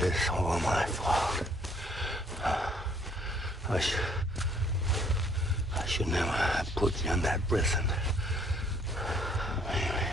It's all my fault. I should never have put you in that prison. Anyway.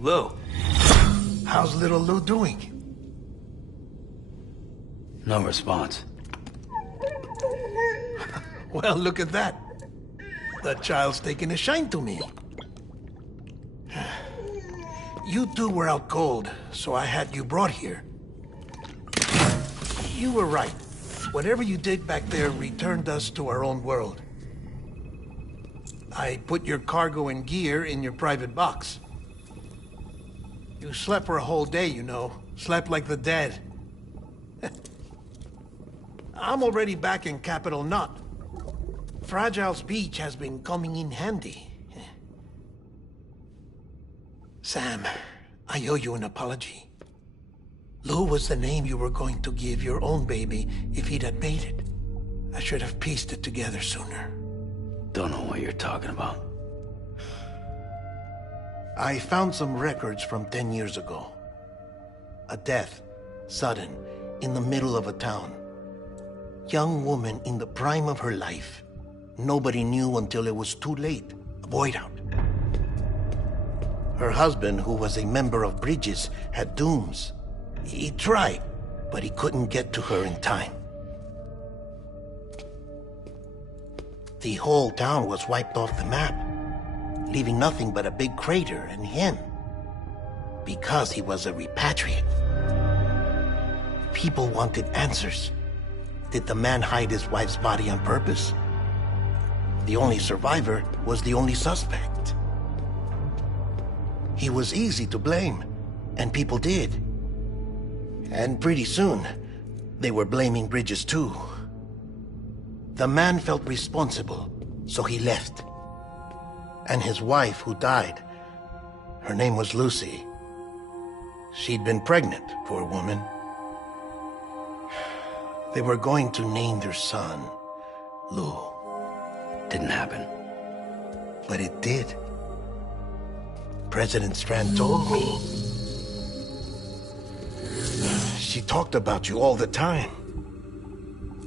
Lou. How's little Lou doing? No response. Well, look at that. The child's taking a shine to me. You two were out cold, so I had you brought here. You were right. Whatever you did back there returned us to our own world. I put your cargo and gear in your private box. You slept for a whole day, you know. Slept like the dead. I'm already back in Capital Knot. Fragile's beach has been coming in handy. Sam, I owe you an apology. Lou was the name you were going to give your own baby if he'd had made it. I should have pieced it together sooner. Don't know what you're talking about. I found some records from 10 years ago. A death, sudden, in the middle of a town. Young woman in the prime of her life. Nobody knew until it was too late. A void out. Her husband, who was a member of Bridges, had dooms. He tried, but he couldn't get to her in time. The whole town was wiped off the map, leaving nothing but a big crater and him. Because he was a repatriate. People wanted answers. Did the man hide his wife's body on purpose? The only survivor was the only suspect. He was easy to blame, and people did. And pretty soon, they were blaming Bridges too. The man felt responsible, so he left. And his wife, who died, her name was Lucy. She'd been pregnant, poor woman. They were going to name their son Lou. Didn't happen. But it did. President Strand told me. She talked about you all the time.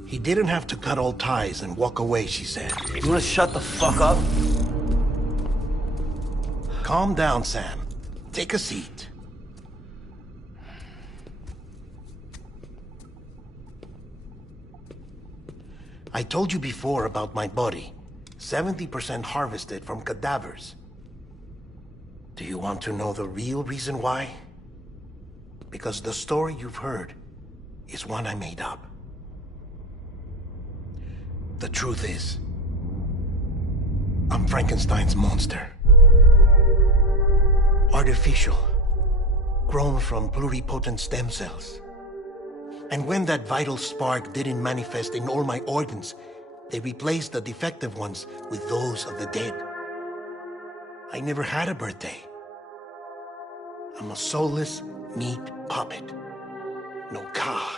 He didn't have to cut all ties and walk away, she said. You wanna shut the fuck up? Calm down, Sam. Take a seat. I told you before about my body. 70% harvested from cadavers. Do you want to know the real reason why? Because the story you've heard is one I made up. The truth is, I'm Frankenstein's monster. Artificial, grown from pluripotent stem cells. And when that vital spark didn't manifest in all my organs, they replaced the defective ones with those of the dead. I never had a birthday. I'm a soulless meat puppet. No car,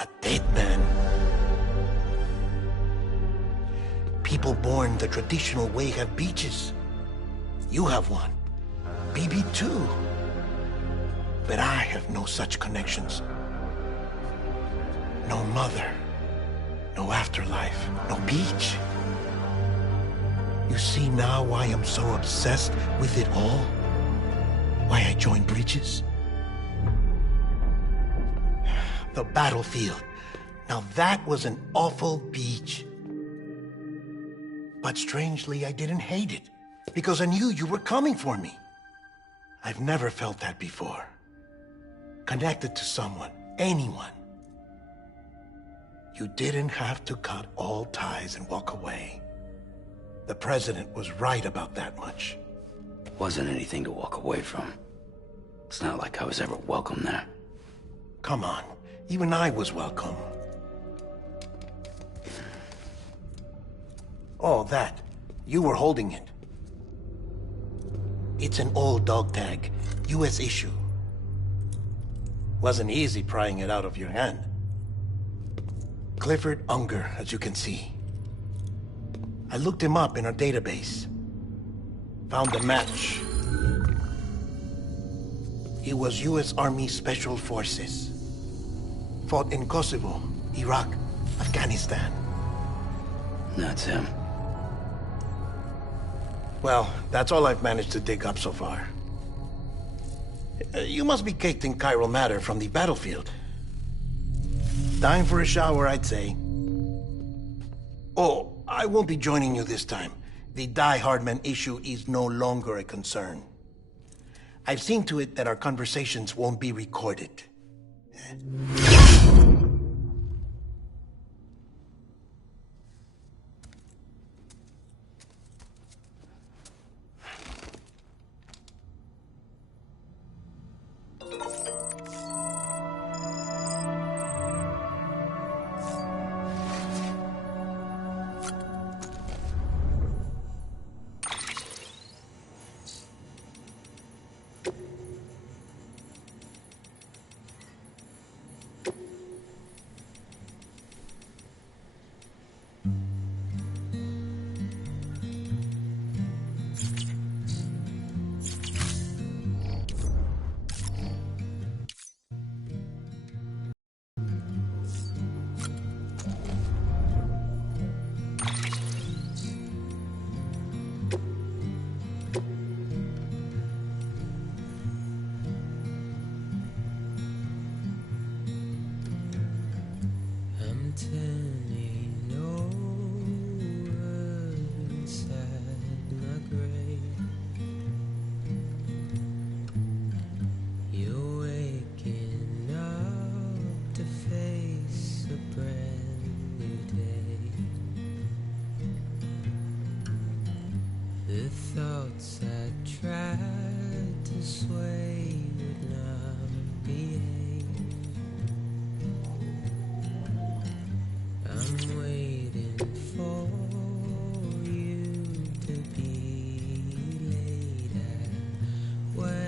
a dead man. People born the traditional way have beaches. You have one. BB too. But I have no such connections. No mother, no afterlife, no beach. You see now why I'm so obsessed with it all? Why I joined Bridges? The battlefield. Now that was an awful beach. But strangely, I didn't hate it, because I knew you were coming for me. I've never felt that before. Connected to someone, anyone. You didn't have to cut all ties and walk away. The president was right about that much. Wasn't anything to walk away from. It's not like I was ever welcome there. Come on, even I was welcome. Oh, that. You were holding it. It's an old dog tag, US issue. Wasn't easy prying it out of your hand. Clifford Unger, as you can see. I looked him up in our database. Found a match. He was US Army Special Forces. Fought in Kosovo, Iraq, Afghanistan. That's him. Well, that's all I've managed to dig up so far. You must be caked in chiral matter from the battlefield. Time for a shower, I'd say. Oh, I won't be joining you this time. The Die Hardman issue is no longer a concern. I've seen to it that our conversations won't be recorded. The thoughts I tried to sway would not behave. I'm waiting for you to be later. Wait.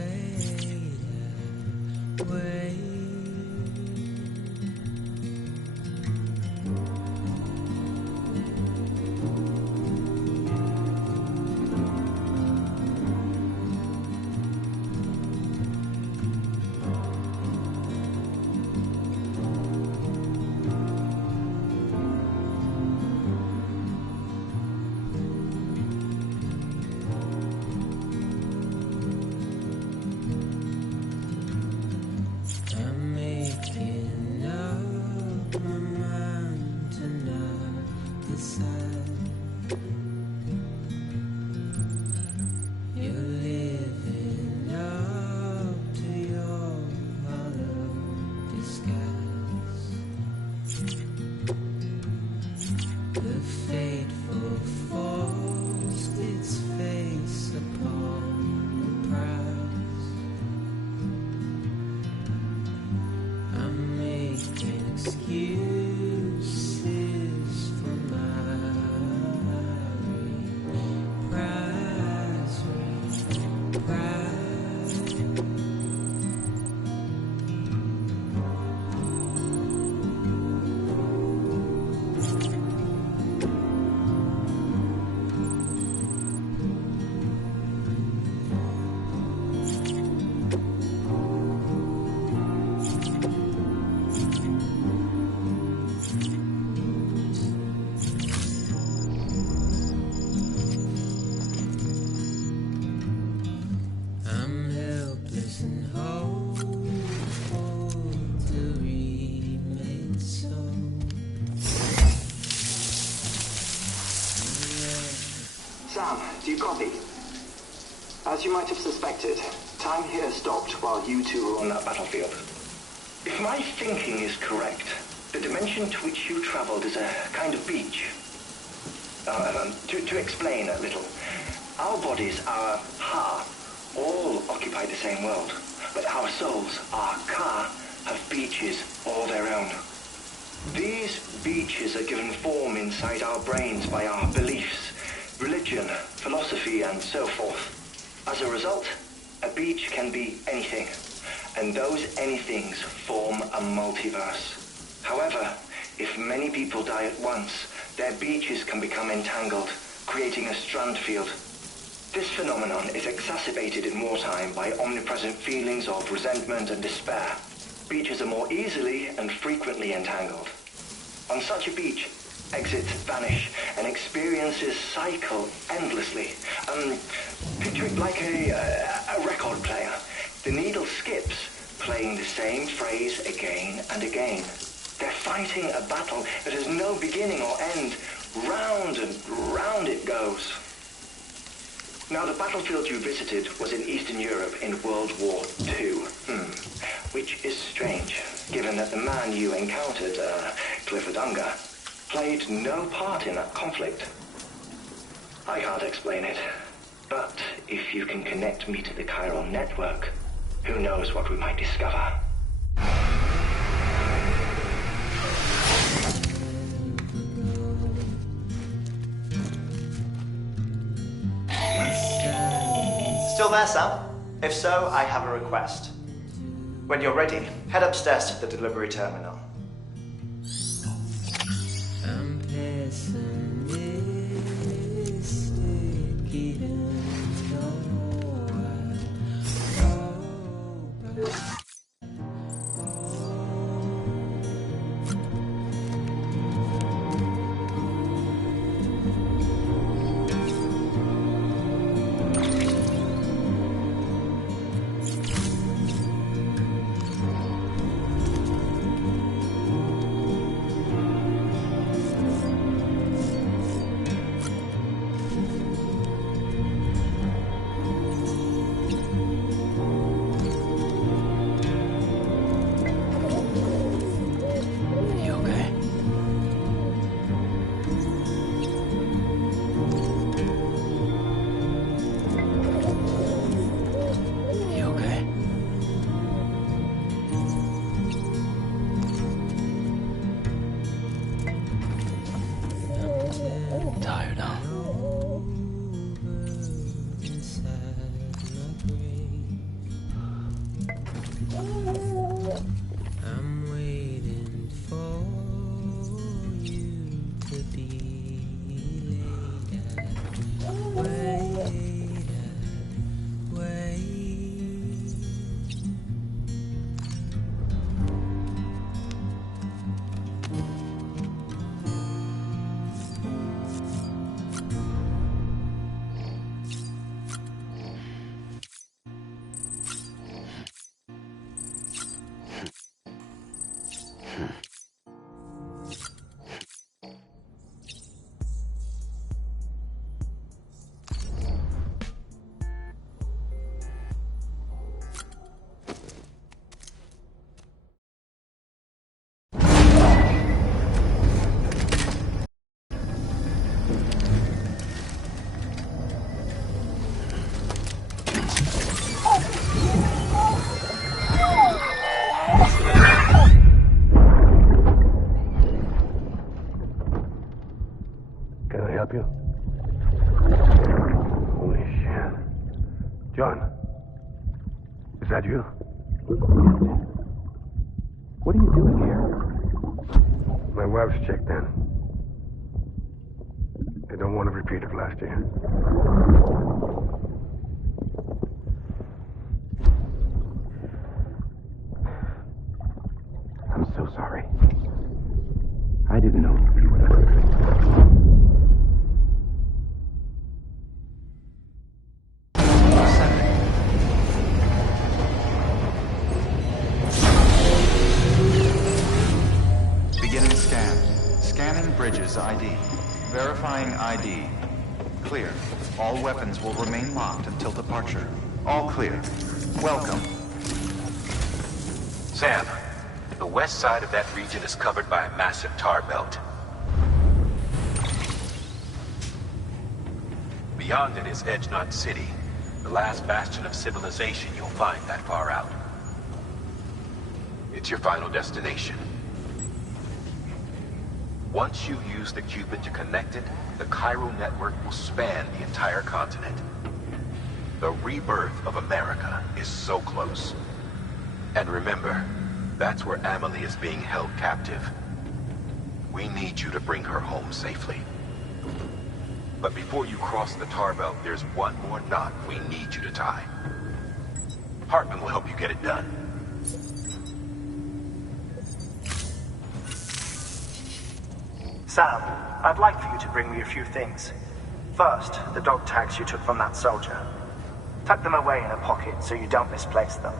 I'm making up my mind to not decide. You're living up to your hollow disguise. The fateful forced its face upon the prize. I'm making excuses for my reprise. I'm helpless and hopeful to remade so. Sam, do you copy? As you might have suspected, time here stopped while you two were on that battlefield. If my thinking is correct, the dimension to which you traveled is a kind of beach. To explain a little, our bodies, our ha, all occupy the same world, but our souls, our ka, have beaches all their own. These beaches are given form inside our brains by our beliefs, religion, philosophy, and so forth. As a result, a beach can be anything, and those anythings form a multiverse. However, if many people die at once, their beaches can become entangled, creating a strand field. This phenomenon is exacerbated in wartime by omnipresent feelings of resentment and despair. Beaches are more easily and frequently entangled. On such a beach, exits vanish and experiences cycle endlessly. Picture it like a record player. The needle skips, playing the same phrase again and again. They're fighting a battle that has no beginning or end. Round and round it goes. Now, the battlefield you visited was in Eastern Europe in World War II. Which is strange, given that the man you encountered, Clifford Unger, played no part in that conflict. I can't explain it, but if you can connect me to the chiral network, who knows what we might discover. Still there, Sam? If so, I have a request. When you're ready, head upstairs to the delivery terminal. I'm pessimistic, you don't know I John, is that you? What are you doing here? My wife's checked in. They don't want to repeat of last year. I'm so sorry. I didn't know you were that. Beginning scan. Scanning bridges ID. Verifying ID. Clear. All weapons will remain locked until departure. All clear. Welcome. Sam, the west side of that region is covered by a massive tar belt. Beyond it is Edgenot City, the last bastion of civilization you'll find that far out. It's your final destination. Once you use the Cupid to connect it, the Cairo network will span the entire continent. The rebirth of America is so close. And remember, that's where Amelie is being held captive. We need you to bring her home safely. But before you cross the tar belt, there's one more knot we need you to tie. Hartman will help you get it done. Sam, I'd like for you to bring me a few things. First, the dog tags you took from that soldier. Tuck them away in a pocket so you don't misplace them.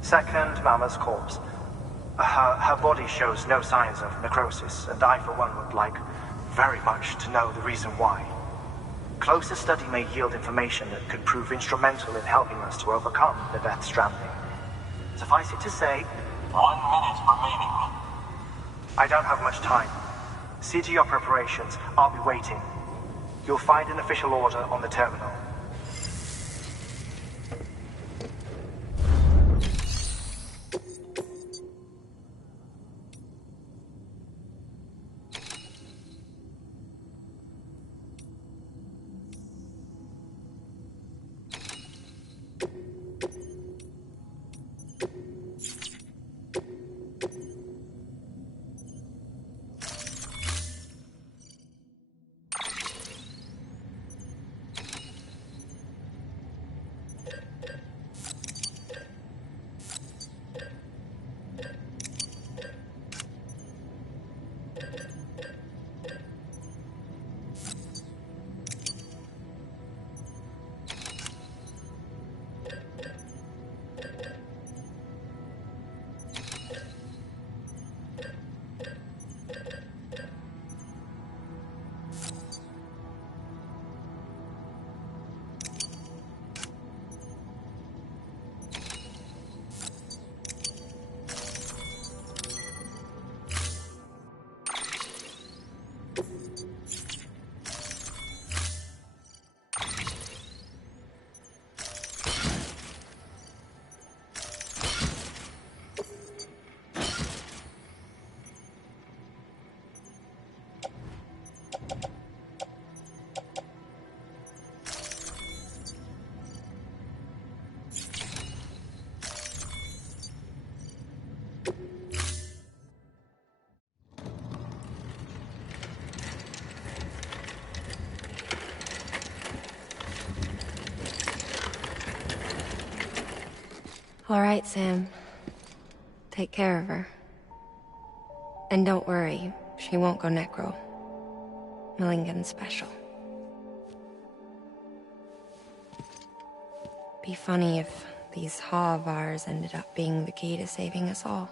Second, Mama's corpse. Her body shows no signs of necrosis, and I, for one, would like very much to know the reason why. Closer study may yield information that could prove instrumental in helping us to overcome the Death Stranding. Suffice it to say, 1 minute remaining. I don't have much time. See to your preparations. I'll be waiting. You'll find an official order on the terminal. All right, Sam. Take care of her. And don't worry, she won't go necro. Milligan special. Be funny if these Ha of ours ended up being the key to saving us all.